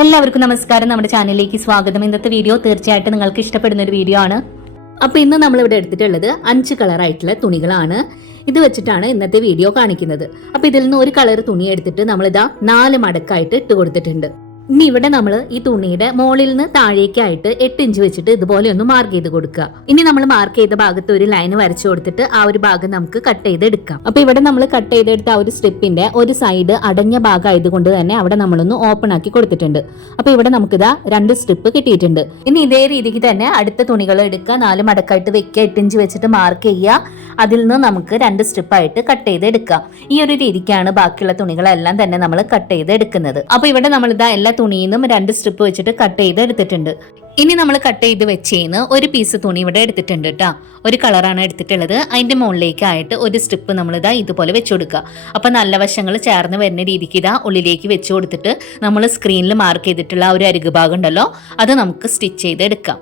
എല്ലാവർക്കും നമസ്കാരം. നമ്മുടെ ചാനലിലേക്ക് സ്വാഗതം. ഇന്നത്തെ വീഡിയോ തീർച്ചയായിട്ടും നിങ്ങൾക്ക് ഇഷ്ടപ്പെടുന്ന ഒരു വീഡിയോ ആണ്. അപ്പൊ ഇന്ന് നമ്മൾ ഇവിടെ എടുത്തിട്ടുള്ളത് 5 കളറായിട്ടുള്ള തുണികളാണ്. ഇത് വെച്ചിട്ടാണ് ഇന്നത്തെ വീഡിയോ കാണിക്കുന്നത്. അപ്പൊ ഇതിൽ നിന്ന് ഒരു കളർ തുണി എടുത്തിട്ട് നമ്മളിതാ 4 മടക്കായിട്ട് ഇട്ട് കൊടുത്തിട്ടുണ്ട്. ഇനി ഇവിടെ നമ്മൾ ഈ തുണിയുടെ മുകളിൽ നിന്ന് താഴേക്കായിട്ട് 8 ഇഞ്ച് വെച്ചിട്ട് ഇതുപോലെ ഒന്ന് മാർക്ക് ചെയ്ത് കൊടുക്കുക. ഇനി നമ്മൾ മാർക്ക് ചെയ്ത ഭാഗത്ത് ഒരു ലൈൻ വരച്ചു കൊടുത്തിട്ട് ആ ഒരു ഭാഗം നമുക്ക് കട്ട് ചെയ്തെടുക്കാം. അപ്പൊ ഇവിടെ നമ്മൾ കട്ട് ചെയ്തെടുത്ത ആ ഒരു സ്ട്രിപ്പിന്റെ ഒരു സൈഡ് അടഞ്ഞ ഭാഗം ആയതുകൊണ്ട് തന്നെ അവിടെ നമ്മളൊന്ന് ഓപ്പൺ ആക്കി കൊടുത്തിട്ടുണ്ട്. അപ്പൊ ഇവിടെ നമുക്കിതാ 2 സ്ട്രിപ്പ് കിട്ടിയിട്ടുണ്ട്. ഇനി ഇതേ രീതിക്ക് തന്നെ അടുത്ത തുണികൾ എടുക്കുക, 4 മടക്കായിട്ട് വെക്കുക, 8 ഇഞ്ച് വെച്ചിട്ട് മാർക്ക് ചെയ്യുക. അതിൽ നിന്ന് നമുക്ക് 2 സ്ട്രിപ്പായിട്ട് കട്ട് ചെയ്തെടുക്കാം. ഈ ഒരു രീതിക്കാണ് ബാക്കിയുള്ള തുണികളെല്ലാം തന്നെ നമ്മൾ കട്ട് ചെയ്തെടുക്കുന്നത്. അപ്പൊ ഇവിടെ നമ്മൾ ഇതാ എല്ലാ തുണിയിൽ നിന്നും 2 സ്ട്രിപ്പ് വെച്ചിട്ട് കട്ട് ചെയ്തെടുത്തിട്ടുണ്ട്. ഇനി നമ്മൾ കട്ട് ചെയ്ത് വെച്ചേന്ന് ഒരു പീസ് തുണി ഇവിടെ എടുത്തിട്ടുണ്ട് കേട്ടോ. ഒരു കളറാണ് എടുത്തിട്ടുള്ളത്. അതിന്റെ മുകളിലേക്കായിട്ട് ഒരു സ്ട്രിപ്പ് നമ്മൾ ഇതാ ഇതുപോലെ വെച്ചു കൊടുക്കുക. അപ്പൊ നല്ല വശങ്ങൾ ചേർന്ന് വരുന്ന രീതിക്ക് ഇതാ ഉള്ളിലേക്ക് വെച്ചു കൊടുത്തിട്ട് നമ്മൾ സ്ക്രീനിൽ മാർക്ക് ചെയ്തിട്ടുള്ള ആ ഒരു അരികു ഭാഗം ഉണ്ടല്ലോ, അത് നമുക്ക് സ്റ്റിച്ച് ചെയ്തെടുക്കാം.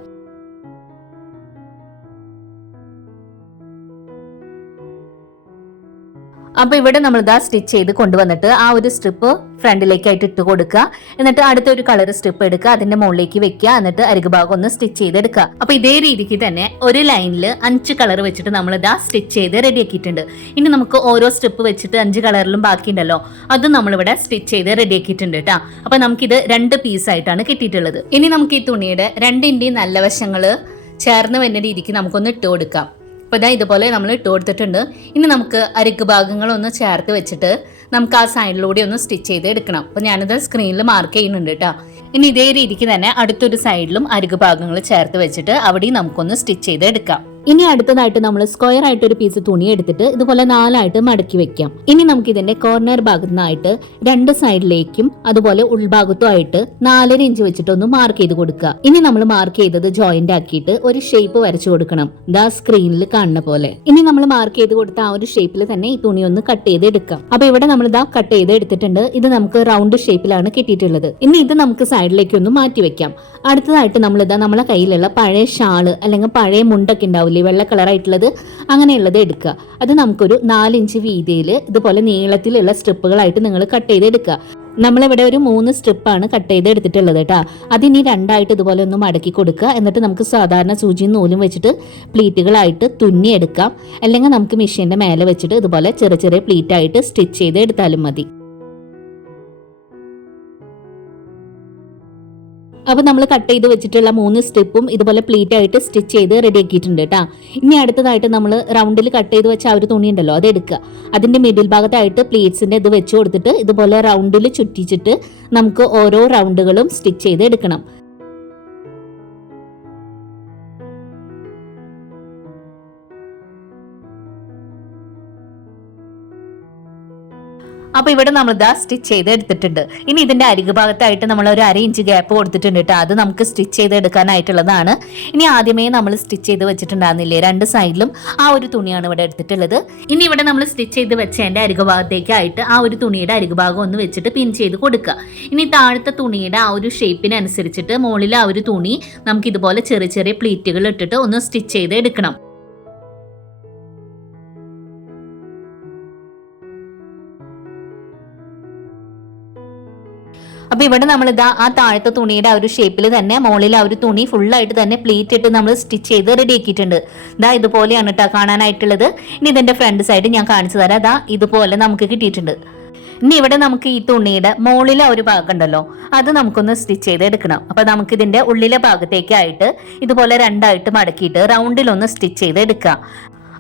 അപ്പൊ ഇവിടെ നമ്മൾ ഇതാ സ്റ്റിച്ച് ചെയ്ത് കൊണ്ടുവന്നിട്ട് ആ ഒരു സ്ട്രിപ്പ് ഫ്രണ്ടിലേക്കായിട്ട് ഇട്ട് കൊടുക്കുക. എന്നിട്ട് അടുത്തൊരു കളർ സ്ട്രിപ്പ് എടുക്കുക, അതിന്റെ മുകളിലേക്ക് വെക്കുക, എന്നിട്ട് അരികുഭാഗം ഒന്ന് സ്റ്റിച്ച് ചെയ്തെടുക്കുക. അപ്പൊ ഇതേ രീതിക്ക് തന്നെ ഒരു ലൈനിൽ 5 കളർ വെച്ചിട്ട് നമ്മൾ ഇതാ സ്റ്റിച്ച് ചെയ്ത് റെഡി ആക്കിയിട്ടുണ്ട്. ഇനി നമുക്ക് ഓരോ സ്ട്രിപ്പ് വെച്ചിട്ട് 5 കളറിലും ബാക്കിയുണ്ടല്ലോ, അതും നമ്മളിവിടെ സ്റ്റിച്ച് ചെയ്ത് റെഡി ആക്കിയിട്ടുണ്ട് കേട്ടോ. അപ്പൊ നമുക്കിത് 2 പീസായിട്ടാണ് കിട്ടിയിട്ടുള്ളത്. ഇനി നമുക്ക് ഈ തുണിയുടെ 2ന്റെയും നല്ല വശങ്ങള് ചേർന്ന് വരുന്ന രീതിക്ക് നമുക്കൊന്ന് ഇട്ട് കൊടുക്കാം. അപ്പോൾ ഇതാ ഇതുപോലെ നമ്മൾ ഇട്ട് കൊടുത്തിട്ടുണ്ട്. ഇനി നമുക്ക് അരികു ഭാഗങ്ങളൊന്ന് ചേർത്ത് വെച്ചിട്ട് നമുക്ക് ആ സൈഡിലൂടെ ഒന്ന് സ്റ്റിച്ച് ചെയ്ത് എടുക്കണം. അപ്പോൾ ഞാനിത് സ്ക്രീനിൽ മാർക്ക് ചെയ്യുന്നുണ്ട് കേട്ടോ. ഇനി ഇതേ രീതിക്ക് തന്നെ അടുത്തൊരു സൈഡിലും അരികു ഭാഗങ്ങൾ ചേർത്ത് വെച്ചിട്ട് അവിടെയും നമുക്കൊന്ന് സ്റ്റിച്ച് ചെയ്ത് എടുക്കാം. ഇനി അടുത്തതായിട്ട് നമ്മൾ സ്ക്വയർ ആയിട്ട് ഒരു പീസ് തുണി എടുത്തിട്ട് ഇതുപോലെ 4 ആയിട്ട് മടക്കി വെക്കാം. ഇനി നമുക്ക് ഇതിന്റെ കോർണർ ഭാഗത്തു നിന്നായിട്ട് 2 സൈഡിലേക്കും അതുപോലെ ഉൾഭാഗത്തും ആയിട്ട് 4.5 ഇഞ്ച് വെച്ചിട്ട് ഒന്ന് മാർക്ക് ചെയ്ത് കൊടുക്കുക. ഇനി നമ്മൾ മാർക്ക് ചെയ്തത് ജോയിന്റ് ആക്കിയിട്ട് ഒരു ഷേപ്പ് വരച്ചു കൊടുക്കണം, ദാ സ്ക്രീനിൽ കാണുന്ന പോലെ. ഇനി നമ്മൾ മാർക്ക് ചെയ്ത് കൊടുത്ത ആ ഒരു ഷേപ്പിൽ തന്നെ ഈ തുണി ഒന്ന് കട്ട് ചെയ്ത് എടുക്കാം. അപ്പൊ ഇവിടെ നമ്മൾ ഇതാ കട്ട് ചെയ്ത് എടുത്തിട്ടുണ്ട്. ഇത് നമുക്ക് റൗണ്ട് ഷേപ്പിലാണ് കിട്ടിയിട്ടുള്ളത്. ഇനി ഇത് നമുക്ക് സൈഡിലേക്ക് ഒന്ന് മാറ്റി വെക്കാം. അടുത്തതായിട്ട് നമ്മൾ ഇതാ നമ്മളെ കയ്യിലുള്ള പഴയ ഷാള് അല്ലെങ്കിൽ പഴയ മുണ്ടൊക്കെ ഉണ്ടാവും, വെള്ള കളറായിട്ടുള്ളത്, അങ്ങനെയുള്ളത് എടുക്കുക. അത് നമുക്കൊരു 4 ഇഞ്ച് വീതിയിൽ ഇതുപോലെ നീളത്തിലുള്ള സ്ട്രിപ്പുകളായിട്ട് നിങ്ങൾ കട്ട് ചെയ്ത് എടുക്കുക. നമ്മളിവിടെ ഒരു 3 സ്ട്രിപ്പാണ് കട്ട് ചെയ്ത് എടുത്തിട്ടുള്ളത് കേട്ടോ. അതിനി 2 ആയിട്ട് ഇതുപോലെ ഒന്ന് മടക്കി കൊടുക്കുക. എന്നിട്ട് നമുക്ക് സാധാരണ സൂചിയും നൂലും വെച്ചിട്ട് പ്ലീറ്റുകളായിട്ട് തുന്നിയെടുക്കാം. അല്ലെങ്കിൽ നമുക്ക് മെഷീന്റെ മേലെ വെച്ചിട്ട് ഇതുപോലെ ചെറിയ ചെറിയ പ്ലീറ്റ് ആയിട്ട് സ്റ്റിച്ച് ചെയ്ത് എടുത്താലും മതി. അപ്പൊ നമ്മൾ കട്ട് ചെയ്ത് വെച്ചിട്ടുള്ള 3 സ്ട്രിപ്പും ഇതുപോലെ പ്ലീറ്റ് ആയിട്ട് സ്റ്റിച്ച് ചെയ്ത് റെഡി ആക്കിയിട്ടുണ്ട് കേട്ടോ. ഇനി അടുത്തതായിട്ട് നമ്മൾ റൗണ്ടിൽ കട്ട് ചെയ്ത് വെച്ച ആ ഒരു തുണി ഉണ്ടല്ലോ, അത് എടുക്കുക. അതിന്റെ മിഡിൽ ഭാഗത്തായിട്ട് പ്ലീറ്റ്സിന്റെ ഇത് വെച്ച് കൊടുത്തിട്ട് ഇതുപോലെ റൗണ്ടിൽ ചുറ്റിച്ചിട്ട് നമുക്ക് ഓരോ റൗണ്ടുകളും സ്റ്റിച്ച് ചെയ്ത് എടുക്കണം. അപ്പൊ ഇവിടെ നമ്മൾ ഇതാ സ്റ്റിച്ച് ചെയ്ത് എടുത്തിട്ടുണ്ട്. ഇനി ഇതിന്റെ അരികു ഭാഗത്തായിട്ട് നമ്മൾ ഒരു 1/2 ഇഞ്ച് ഗ്യാപ്പ് കൊടുത്തിട്ടുണ്ട് കേട്ടോ. അത് നമുക്ക് സ്റ്റിച്ച് ചെയ്ത് എടുക്കാനായിട്ടുള്ളതാണ്. ഇനി ആദ്യമേ നമ്മൾ സ്റ്റിച്ച് ചെയ്ത് വെച്ചിട്ടുണ്ടായിരുന്നില്ലേ 2 സൈഡിലും, ആ ഒരു തുണിയാണ് ഇവിടെ എടുത്തിട്ടുള്ളത്. ഇനി ഇവിടെ നമ്മൾ സ്റ്റിച്ച് ചെയ്ത് വെച്ചതിന്റെ അരികു ഭാഗത്തേക്കായിട്ട് ആ ഒരു തുണിയുടെ അരികു ഭാഗം ഒന്ന് വെച്ചിട്ട് പിൻ ചെയ്ത് കൊടുക്കുക. ഇനി താഴത്തെ തുണിയുടെ ആ ഒരു ഷേപ്പിനനുസരിച്ചിട്ട് മുകളിൽ ആ ഒരു തുണി നമുക്ക് ഇതുപോലെ ചെറിയ ചെറിയ പ്ലീറ്റുകൾ ഇട്ടിട്ട് ഒന്ന് സ്റ്റിച്ച് ചെയ്ത് എടുക്കണം. അപ്പൊ ഇവിടെ നമ്മൾ ഇതാ ആ താഴത്തെ തുണിയുടെ ആ ഒരു ഷേപ്പിൽ തന്നെ മുകളിൽ ആ ഒരു തുണി ഫുള്ളായിട്ട് തന്നെ പ്ലീറ്റ് ഇട്ട് നമ്മൾ സ്റ്റിച്ച് ചെയ്ത് റെഡി ആക്കിയിട്ടുണ്ട്. ഇതാ ഇതുപോലെയാണ് കേട്ടോ കാണാനായിട്ടുള്ളത്. ഇനി ഇതിന്റെ ഫ്രണ്ട് സൈഡ് ഞാൻ കാണിച്ചു തരാം. അതാ ഇതുപോലെ നമുക്ക് കിട്ടിയിട്ടുണ്ട്. ഇനി ഇവിടെ നമുക്ക് ഈ തുണിയുടെ മുകളിലെ ഒരു ഭാഗം ഉണ്ടല്ലോ, അത് നമുക്കൊന്ന് സ്റ്റിച്ച് ചെയ്ത് എടുക്കണം. അപ്പൊ നമുക്ക് ഇതിന്റെ ഉള്ളിലെ ഭാഗത്തേക്കായിട്ട് ഇതുപോലെ 2 ആയിട്ട് മടക്കിയിട്ട് റൗണ്ടിലൊന്ന് സ്റ്റിച്ച് ചെയ്ത് എടുക്കാം.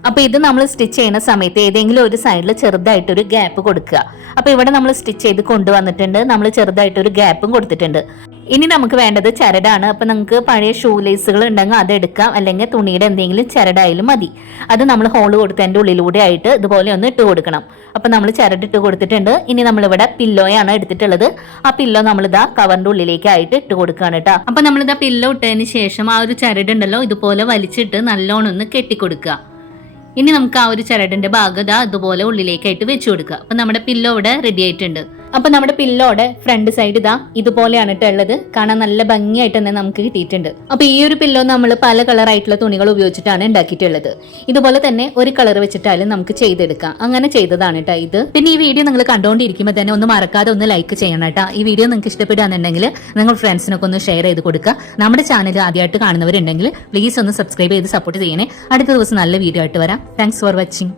അപ്പൊ ഇത് നമ്മൾ സ്റ്റിച്ച് ചെയ്യുന്ന സമയത്ത് ഏതെങ്കിലും ഒരു സൈഡിൽ ചെറുതായിട്ടൊരു ഗ്യാപ്പ് കൊടുക്കുക. അപ്പൊ ഇവിടെ നമ്മൾ സ്റ്റിച്ച് ചെയ്ത് കൊണ്ടുവന്നിട്ടുണ്ട്, നമ്മൾ ചെറുതായിട്ടൊരു ഗ്യാപ്പും കൊടുത്തിട്ടുണ്ട്. ഇനി നമുക്ക് വേണ്ടത് ചരടാണ്. അപ്പൊ നമുക്ക് പഴയ ഷൂ ലേസുകൾ ഉണ്ടെങ്കിൽ അത് എടുക്കാം, അല്ലെങ്കിൽ തുണിയുടെ എന്തെങ്കിലും ചരടായാലും മതി. അത് നമ്മൾ ഹോൾ കൊടുത്തതിന്റെ ഉള്ളിലൂടെ ആയിട്ട് ഇതുപോലെ ഒന്ന് ഇട്ട് കൊടുക്കണം. അപ്പൊ നമ്മൾ ചരടിട്ട് കൊടുത്തിട്ടുണ്ട്. ഇനി നമ്മളിവിടെ പില്ലോയാണ് എടുത്തിട്ടുള്ളത്. ആ പില്ലോ നമ്മളിതാ കവറിന്റെ ഉള്ളിലേക്കായിട്ട് ഇട്ട് കൊടുക്കുകയാണ് കേട്ടോ. അപ്പൊ നമ്മളിതാ പില്ലോ ഇട്ടതിന് ശേഷം ആ ഒരു ചരടുണ്ടല്ലോ ഇതുപോലെ വലിച്ചിട്ട് നല്ലോണം ഒന്ന് കെട്ടിക്കൊടുക്കുക. ഇനി നമുക്ക് ആ ഒരു ചരടിന്റെ ഭാഗം ഇതുപോലെ ഉള്ളിലേക്കായിട്ട് വെച്ചു കൊടുക്കുക. അപ്പൊ നമ്മുടെ പില്ലോ ഇവിടെ റെഡി ആയിട്ടുണ്ട്. അപ്പൊ നമ്മുടെ പില്ലോടെ ഫ്രണ്ട് സൈഡ് ഇതാ ഇതുപോലെയാണ് ഉള്ളത്. കാണാൻ നല്ല ഭംഗിയായിട്ട് തന്നെ നമുക്ക് കിട്ടിയിട്ടുണ്ട്. അപ്പൊ ഈ ഒരു പില്ലോ നമ്മൾ പല കളറായിട്ടുള്ള തുണികൾ ഉപയോഗിച്ചിട്ടാണ് ഉണ്ടാക്കിയിട്ടുള്ളത്. ഇതുപോലെ തന്നെ ഒരു കളർ വെച്ചിട്ടാലും നമുക്ക് ചെയ്തെടുക്കാം. അങ്ങനെ ചെയ്തതാണ് കേട്ടോ ഇത്. പിന്നെ ഈ വീഡിയോ നിങ്ങൾ കണ്ടുകൊണ്ടിരിക്കുമ്പോൾ തന്നെ ഒന്ന് മറക്കാതെ ഒന്ന് ലൈക്ക് ചെയ്യണം കേട്ടോ. ഈ വീഡിയോ നിങ്ങൾക്ക് ഇഷ്ടപ്പെടുകയാണെന്നുണ്ടെങ്കിൽ നിങ്ങൾ ഫ്രണ്ട്സിനൊക്കെ ഒന്ന് ഷെയർ ചെയ്ത് കൊടുക്കുക. നമ്മുടെ ചാനൽ ആദ്യമായിട്ട് കാണുന്നവരുണ്ടെങ്കിൽ പ്ലീസ് ഒന്ന് സബ്സ്ക്രൈബ് ചെയ്ത് സപ്പോർട്ട് ചെയ്യണേ. അടുത്ത ദിവസം നല്ല വീഡിയോ ആയിട്ട് വരാം. Thanks for watching.